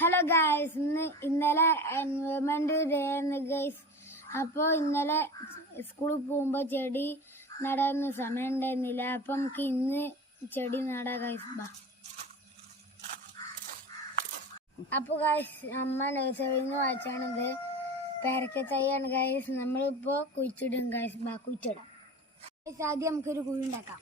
Hello guys, ഇന്നലെ environment day ആണ് guys. അപ്പോൾ ഇന്നലെ സ്കൂളിൽ പോകുമ്പോൾ ചെടി നടാൻ സമയം ഉണ്ടായിരുന്നില്ല. അപ്പം നമുക്ക് ഇന്ന് ചെടി നടാം ഗൈസ്. അപ്പോൾ ഗൈസ്, അമ്മ നഴ്സറിയിൽ നിന്ന് വായിച്ചാണിത്. പേരക്ക തൈയാണ് ഗൈസ്. നമ്മളിപ്പോൾ കുഴിച്ചിടും ഗൈസ്. കുഴിച്ചിടാം ഗൈസ്. ആദ്യം നമുക്കൊരു കുഴി ഉണ്ടാക്കാം.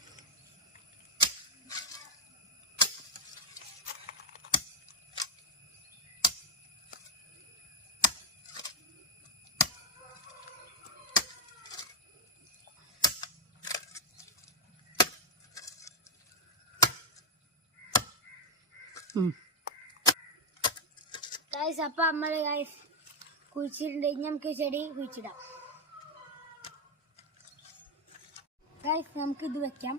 ഗൈസ്, അപ്പം നമ്മൾ ഗൈസ് കുഴിച്ചിട്ടുണ്ടെങ്കിൽ നമുക്ക് ചെടി കുഴിച്ചിടാം ഗൈസ്. നമുക്കിത് വെക്കാം.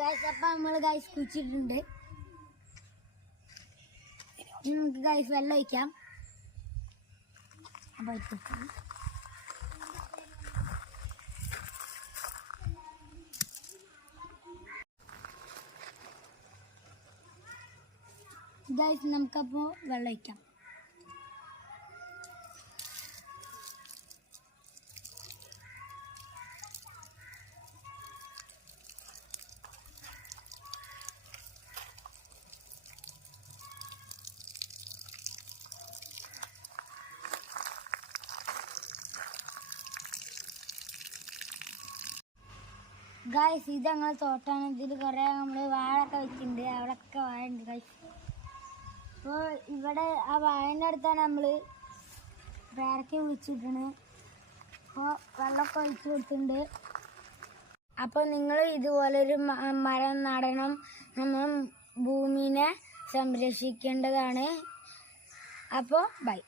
ഗൈസ്, അപ്പം നമ്മൾ ഗൈസ് കുഴിച്ചിട്ടുണ്ട്. ഇനി നമുക്ക് ഗൈസ് വെള്ളം ഒഴിക്കാം. ഗൈസ്, നമുക്കപ്പോൾ വെള്ളം ഒഴിക്കാം. ഗൈസ്, ഇത് ഞങ്ങൾ തോട്ടാണ്. ഇതിൽ കുറേ നമ്മൾ വാഴയൊക്കെ വെച്ചിട്ടുണ്ട്. അവിടെയൊക്കെ വാഴ ഉണ്ട് ഗൈസ്. അപ്പോൾ ഇവിടെ ആ വാഴൻ്റെ അടുത്താണ് നമ്മൾ പേരക്ക കുഴിച്ചിട്ടുണ്ട്. അപ്പോൾ വെള്ളമൊക്കെ ഒഴിച്ച് കൊടുത്തിട്ടുണ്ട്. അപ്പോൾ നിങ്ങൾ ഇതുപോലൊരു മരം നടണം. നമ്മൾ ഭൂമിനെ സംരക്ഷിക്കേണ്ടതാണ്. അപ്പോൾ ബൈ.